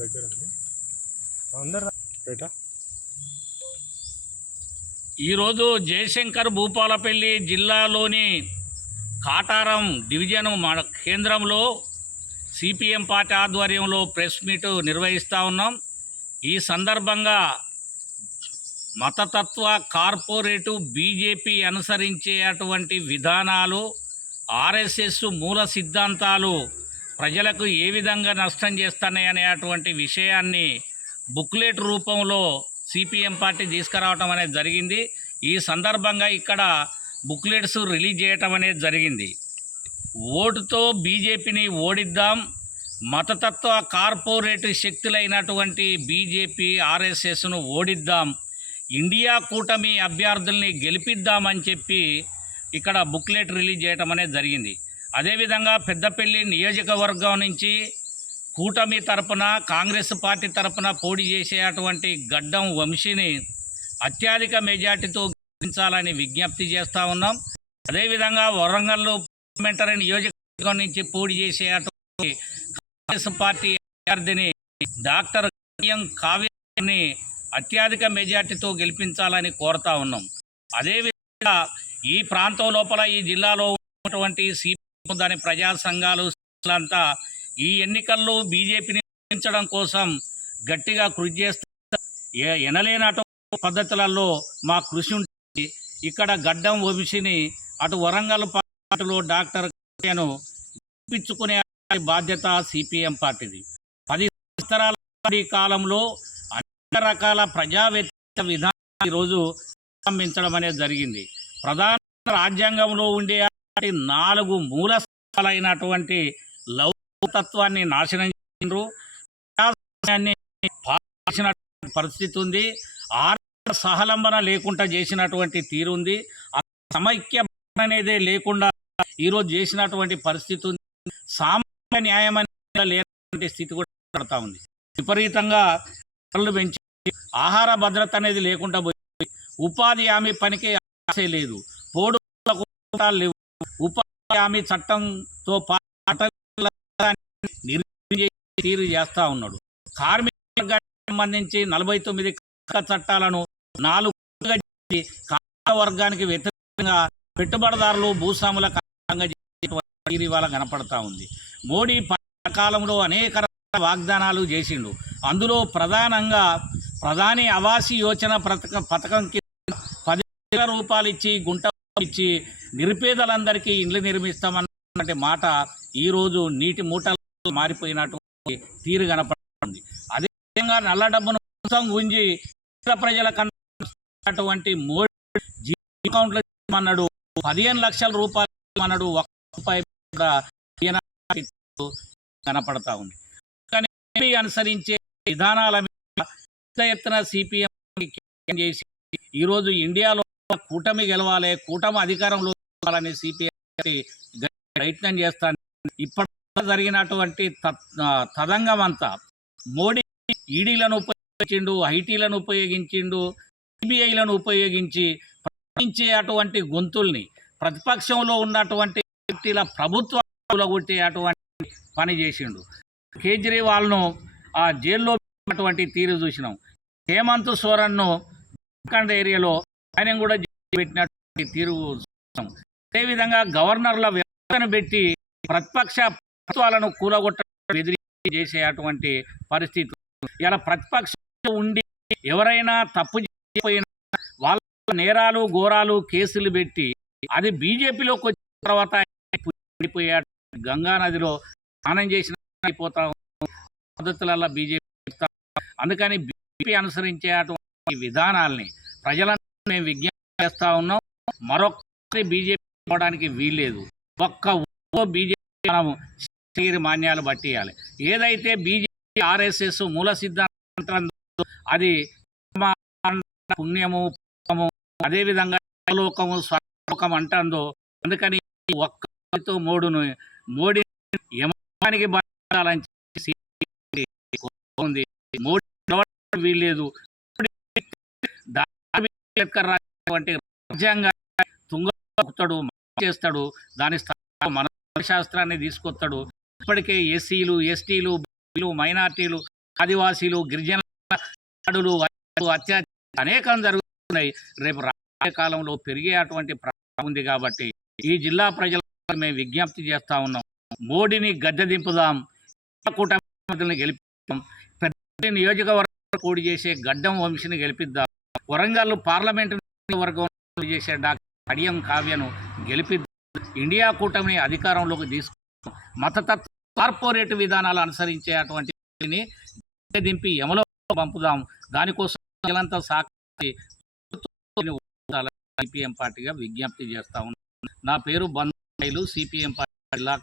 దగ్గర అందరు ఈరోజు జయశంకర్ భూపాలపల్లి జిల్లాలోని కాటారం డివిజన్ కేంద్రంలో సిపిఎం పార్టీ ఆధ్వర్యంలో ప్రెస్ మీట్ నిర్వహిస్తూ ఉన్నాం. ఈ సందర్భంగా మతతత్వ కార్పొరేటు బీజేపీ అనుసరించేటువంటి విధానాలు, ఆర్ఎస్ఎస్ మూల సిద్ధాంతాలు ప్రజలకు ఏ విధంగా నష్టం చేస్తున్నాయనేటువంటి విషయాన్ని బుక్లెట్ రూపంలో సిపిఎం పార్టీ తీసుకురావటం అనేది జరిగింది. ఈ సందర్భంగా ఇక్కడ బుక్లెట్స్ రిలీజ్ చేయటం అనేది జరిగింది. ఓటుతో బీజేపీని ఓడిద్దాం, మతతత్వ కార్పొరేట్ శక్తులైనటువంటి బీజేపీ ఆర్ఎస్ఎస్ను ఓడిద్దాం, ఇండియా కూటమి అభ్యర్థుల్ని గెలిపిద్దామని చెప్పి ఇక్కడ బుక్లెట్ రిలీజ్ చేయటం అనేది జరిగింది. అదేవిధంగా పెద్దపల్లి నియోజకవర్గం నుంచి కూటమి తరపున, కాంగ్రెస్ పార్టీ తరపున పోటీ చేసేటువంటి గడ్డం వంశీని అత్యధిక మెజార్టీతో గెలిపించాలని విజ్ఞప్తి చేస్తూ ఉన్నాం. అదేవిధంగా వరంగల్ పార్లమెంటరీ నియోజకవర్గం నుంచి పోటీ చేసేటువంటి కాంగ్రెస్ పార్టీ అభ్యర్థిని డాక్టర్ కావ్యాన్ని అత్యధిక మెజార్టీతో గెలిపించాలని కోరుతా ఉన్నాం. అదేవిధంగా ఈ ప్రాంతం లోపల, ఈ జిల్లాలో ఉన్నటువంటి సిపిఎం దాని ప్రజా సంఘాలు అంతా ఈ ఎన్నికల్లో బీజేపీని గెలిపించడం కోసం గట్టిగా కృషి చేస్తే ఎనలేనటువంటి పద్ధతులలో మా కృషి ఉంటుంది. ఇక్కడ గడ్డం వంశీని అటు వరంగల్ పార్టీలో డాక్టర్ కావ్యను గెలిపించుకునే బాధ్యత సిపిఎం పార్టీది. 10 సంవత్సరాల కాలంలో అనేక రకాల ప్రజా వ్యతిరేక విధానాలు ఈరోజు ప్రారంభించడం అనేది జరిగింది. ప్రధాన రాజ్యాంగంలో ఉండే 4 మూలస్థానాలైనటువంటి లౌకికత్వాన్ని నాశనం చేసిండ్రు, పరిస్థితి ఉంది, ఆర్థిక సహలంబన లేకుండా చేసినటువంటి తీరుంది, సమైక్య అనేదే లేకుండా ఈరోజు చేసినటువంటి పరిస్థితి ఉంది, సామాన్య న్యాయం అనేది లేనటువంటి స్థితి కూడా పడతా ఉంది. విపరీతంగా ధరలు పెంచి ఆహార భద్రత అనేది లేకుండా పోయింది, ఉపాధి హామీ పనికి ఆశే లేదు, పోడు లేవు, ఉపాధి హామీ చట్టంతో తీరు చేస్తూ ఉన్నాడు. కార్మిక సంబంధించి 49 చట్టాలను 4 వర్గానికి వ్యతిరేకంగా పెట్టుబడిదారులు, భూస్వాముల తీరు ఇవాళ కనపడతా ఉంది. మోడీ కాలంలో అనేక రకాల వాగ్దానాలు చేసిండు. అందులో ప్రధానంగా ప్రధాని ఆవాస్ యోజన పథకం కింద 10,000 రూపాయలు ఇచ్చి, గుంట ఇచ్చి నిరుపేదలందరికీ ఇండ్లు నిర్మిస్తామన్నటువంటి మాట ఈరోజు నీటి మూటలు మారిపోయినటువంటి తీరు కనపడుతుంది. అదేవిధంగా నల్ల డబ్బును గుంజి ప్రజల కన్నటువంటి మోడీ అకౌంట్లో అన్నాడు, 15 లక్షల రూపాయలు అన్నాడు, 1 రూపాయి కనపడతా ఉంది. కానీ అనుసరించే విధానాల మీద పెద్ద ఎత్తున సిపిఎం చేసి ఈరోజు ఇండియాలో కూటమి గెలవాలి, కూటమి అధికారంలో గెలవాలని సిపిఎం ప్రయత్నం చేస్తాను. ఇప్పటి జరిగినటువంటి తదంగం అంతా మోడీ ఈడీలను ఉపయోగించిండు, ఐటీలను ఉపయోగించిండు, సిబిఐలను ఉపయోగించి ప్రశ్నించే అటువంటి గొంతుల్ని, ప్రతిపక్షంలో ఉన్నటువంటి వ్యక్తుల ప్రభుత్వాలు కొట్టే అటువంటి పని చేసిండు. కేజ్రీవాల్ను ఆ జైల్లో పెట్టినటువంటి తీరు చూసినాం. హేమంత్ సోరెన్ను ఉత్తరాఖండ్ ఏరియాలో ఆయన కూడా పెట్టినటువంటి తీరు చూసినాం. అదేవిధంగా గవర్నర్ల వ్యవస్థను పెట్టి ప్రతిపక్ష ప్రభుత్వాలను కూలగొట్టడం, ఎదిరి చేసే అటువంటి పరిస్థితి. ఇలా ప్రతిపక్షం ఉండి ఎవరైనా తప్పు చేయకపోయినా వాళ్ళ నేరాలు, ఘోరాలు, కేసులు పెట్టి అది బీజేపీలోకి వచ్చిన తర్వాత పడిపోయే గంగా నదిలో స్నానం చేసిన అయిపోతా పద్ధతులలో బీజేపీ. అందుకని బీజేపీ అనుసరించే అటువంటి విధానాల్ని ప్రజలందరూ మేము విజ్ఞప్తి చేస్తూ ఉన్నాం. మరొకసారి బీజేపీ పోవడానికి వీల్లేదు. ఒక్క బీజేపీ మనం మాన్యాలు పట్టియాలి. ఏదైతే బీజేపీ ఆర్ఎస్ఎస్ మూల సిద్ధాంతం అది పుణ్యము, అదేవిధంగా లోకము, స్వర్గలోకం అంటుందో, అందుకని ఒక్కతో మోడీ యమానికి బంధాలని ఉంది. మోడీ వీల్లేదు. రాజ్యాంగ తుంగతాడు చేస్తాడు, దాని స్థానంలో మన శాస్త్రాన్ని తీసుకొస్తాడు. ఇప్పటికే ఎస్సీలు, ఎస్టీలు, మైనార్టీలు ఆదివాసీలు గిరిజనులు అత్యాచారం అనేకం జరుగుతున్నాయి. రేపు రాబోయే కాలంలో పెరిగే అటువంటి ప్రమాదం ఉంది. కాబట్టి ఈ జిల్లా ప్రజలకు మేము విజ్ఞప్తి చేస్తా ఉన్నాం, మోడీని గద్దె దింపుదాం, కూటమిని గెలిపిద్దాం, పెద్ద నియోజకవర్గం కూడి చేసే గడ్డం వంశీని గెలిపిద్దాం, వరంగల్ పార్లమెంటు వర్గం చేసే డాక్టర్ కడియం కావ్యను గెలిపిద్దాం, ఇండియా కూటమిని అధికారంలోకి తీసుకుందాం, మతతత్వ కార్పొరేట్ విధానాలు అనుసరించే అటువంటి దింపి యమలో పంపుదాం. దానికోసం ప్రజలంతా సిపిఎం పార్టీగా విజ్ఞప్తి చేస్తా ఉన్నాం. నా పేరు బంధు, సిపిఎం పార్టీ జిల్లా